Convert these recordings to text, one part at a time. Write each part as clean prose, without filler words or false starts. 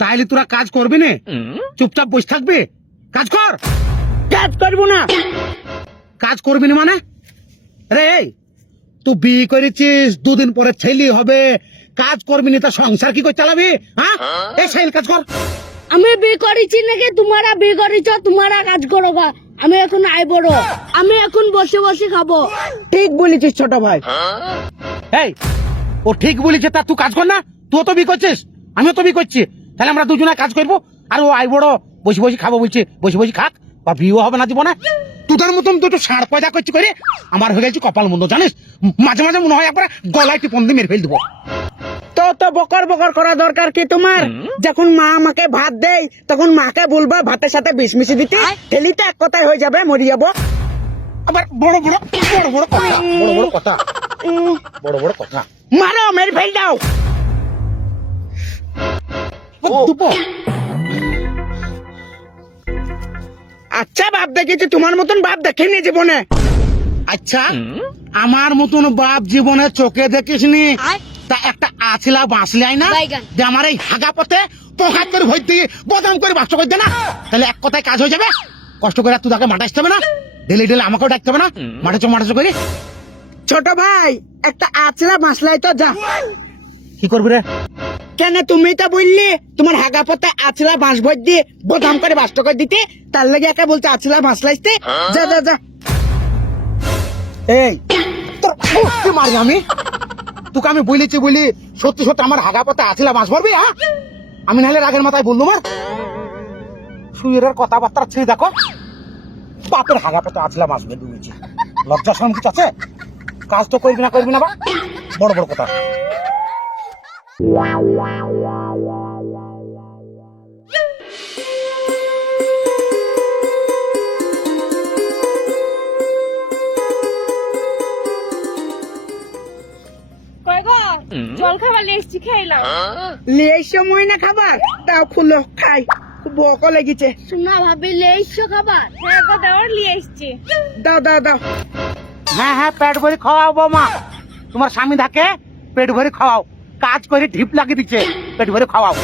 তাইলে তোরা কাজ করবি না, চুপচাপ বসে থাকবি? কাজ কর। কাজ করবো না। কাজ করবি না মানে? রে তুই বিয়ে করেছিস, দুদিন পরে ছেলে হবে, কাজ করবি না তা সংসার কি করে চালাবি? হ্যাঁ, এই সাইল কাজ কর। আমি বিয়ে করেছি নাকি তোমারা বিয়ে করেছ? তোমারা কাজ করো গা। আমি এখন আই বড়, আমি এখন বসে বসে খাবো। ঠিক বলেছিস ছোট ভাই। এই ও ঠিক বলেছে, তা তুই কাজ কর না। তুই তো বিয়ে করছিস, আমিও তো বিয়ে করছি, তাহলে আমরা দুজনে কাজ করবো। আর ও আই বড় বসে বসে খাবো বলছে, বসে বসে খাক, বা বিয়েও হবে না জীবনে। তোদের মতন দুটো ষাঁড় পয়দা করছি করে আমার হয়ে গেছে কপাল মন্দ, জানিস? মাঝে মাঝে মনে হয় একবার গলায় টিপন দিয়ে মেরে ফেল দেবো। তো বকর বকর করা দরকার কি তোমার? যখন মা আমাকে ভাত দেয় তখন মাকে বলবা ভাতের সাথে বিষ মিশিয়ে দিতে, ঠেলিতে এক কথায় হয়ে যাবে, মরে যাবো। আবার বড় বড় বড় বড় কথা, বড় বড় কথা, বড় বড় কথা। মারো, মেরে ফেল দাও। দুপো। আচ্ছা বাপ দেখেছি, তোমার মতন বাপ দেখেনি জীবনে। আচ্ছা আমার মতন বাপ জীবনে চোখে দেখিসনি, তা একটা আছিলা বাঁচলাই না যে আমার এই হাগা পথে পোকাত করে ভর দিয়ে বদনাম করে বাস করে দে না, তাহলে এক কথায় কাজ হয়ে যাবে। কষ্ট করে তুই তাকে মাঠাইতে হবে না, ডেলি ডেলি আমাকেও ডাকতে হবে না, মাঠাচো করি। ছোট ভাই একটা আছলা মাসলাই তো যা। কি করবি রে? কেন তুমি তো বললি তোমার হাগা পথে আছলা বাঁশ ভর দিয়ে বদনাম করে বাস করে দিতে, তার লাগে একা বলতে আছলা মাসলাইতে। যা যা যা। এই তোর কি মারি আমি? তোকে আমি বলেছি বলি সত্যি সত্যি আমার হাগা পথে আছিলা বাঁশ ভরবি? হ্যাঁ, আমি নাহলে রাগের মাথায় বললো মার সুইয়ের কথাবার্তা ছেড়ে দেখো। বাপের হাগা পথে আছিলা বাঁশ ভরবি বলছি, লজ্জা শরম কিছু আছে? কাজ তো করবি না বা বড় বড় কথা। জল খাবার এসছি, খাইলাম। লেই সময় না খাবার তাও খুলো খাই, খুব ভোক লেগেছে। শোনা ভাবি লেইছো খাবার? হ্যাঁ গো দেওয়ার লিয়ে এসছি। দাও দাও দাও। হ্যাঁ হ্যাঁ, পেট ভরে খাওয়াও বৌমা, তোমার স্বামী থাকে পেট ভরে খাওয়াও, কাজ করে ঢিপ লাগিয়ে দিচ্ছে, পেট ভরে খাওয়াও।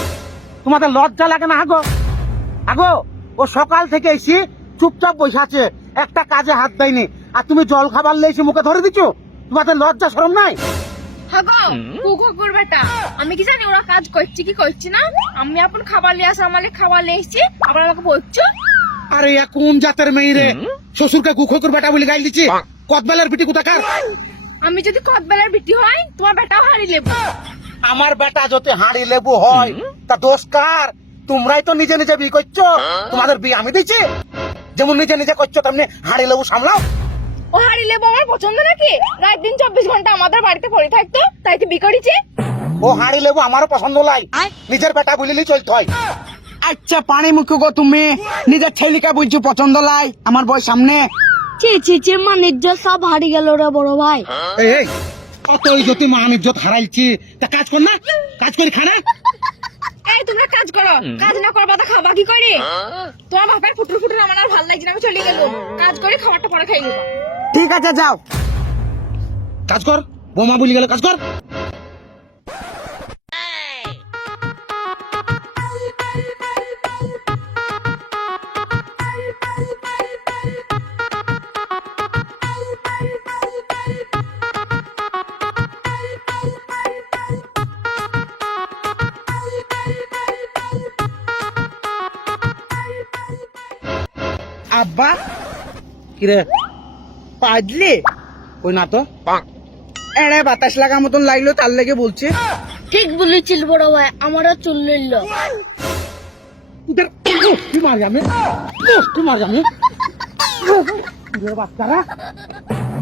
তোমাদের লজ্জা লাগে না? আগো আগো, ও সকাল থেকে এসে চুপচাপ বসে আছে, একটা কাজে হাত দেয়নি, আর তুমি জল খাবার লেসে মুখে ধরে দিচ্ছ। তোমাদের লজ্জা শরম নাই? হাগো কুকুর বেটা, আমি কি জানি ওরা কাজ করছে কি করছে না? আমি আপন খাবার লিয়ে আসা, আমাকে খাবার লিয়ে এসছি, আবার আমাকে বলছো। আরে কোন জাতের মেয়ে রে, শ্বশুরকে কুকুর বেটা বলে গাইল দিচ্ছি? কতবেলার পিটি কোথাকার? আমি যদি কতবেলার বিটি হয়, তোমার বেটাও হারিয়ে লেবো। আমার বেটা যদি হাঁড়ি লেবু হয় তা দোষ কার? তোমরাই তো নিজে নিজে বিয়ে করছো, তোমাদের বিয়ে আমি দিচ্ছি? যেমন নিজে নিজে করছো তেমনি হাঁড়ি লেবু সামলাও। ও হারিয়ে লেবো আমার পছন্দ নাকি? রাত দিন 24 ঘন্টা আমাদের বাড়িতে পড়ে থাকতো, তাই তো বিয়ে করেছি। ও হাঁড়ি লেবু আমারও পছন্দ লাই, নিজের বেটা বলিলেই চলতে হয়। আচ্ছা পানি মুখে গো, তুমি নিজের ছেলেকে বুঝছো পছন্দ লাই আমার বই সামনে? ছি ছি ছি, মানিজ্য সব হারিয়ে গেল রে বড় ভাই। এই কত ইজ্জতি মান ইজ্জত হারাইছি, তা কাজ কর না, কাজ করে খানা। এই তোমরা কাজ করো, কাজ না করবা তো খাবা কি করে? তোমার বাপের ফুটুর আমার আর ভালো লাগছে না, আমি চলে গেলাম। কাজ করে খাবারটা পরে খাই নেবো। ঠিক আছে যাও। কাজ কর, বোমা বলি গেলে কাজ কর। আব্বা কিরে পাজলি ওই না তো, এড়ে বাতাস লাগা মতন লাগলো, তার লেগে বলছে। ঠিক বলেছিস বড় ভাই, আমারও চুল লইল। তোদের কি মারি আমি, কি মারি আমি? বাচ্চারা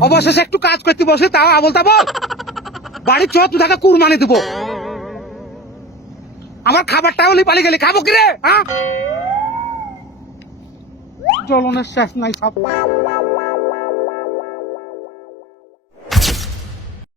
অবশেষে একটু কাজ করতে বসে, তাও আবল তাবল। বাড়ির চ তুই তাকে কুরবানি দেবো, আমার খাবারটা হলে পালিয়ে গেলে খাবো কিরে? হ্যাঁ, জ্বলনের শেষ নাই সব।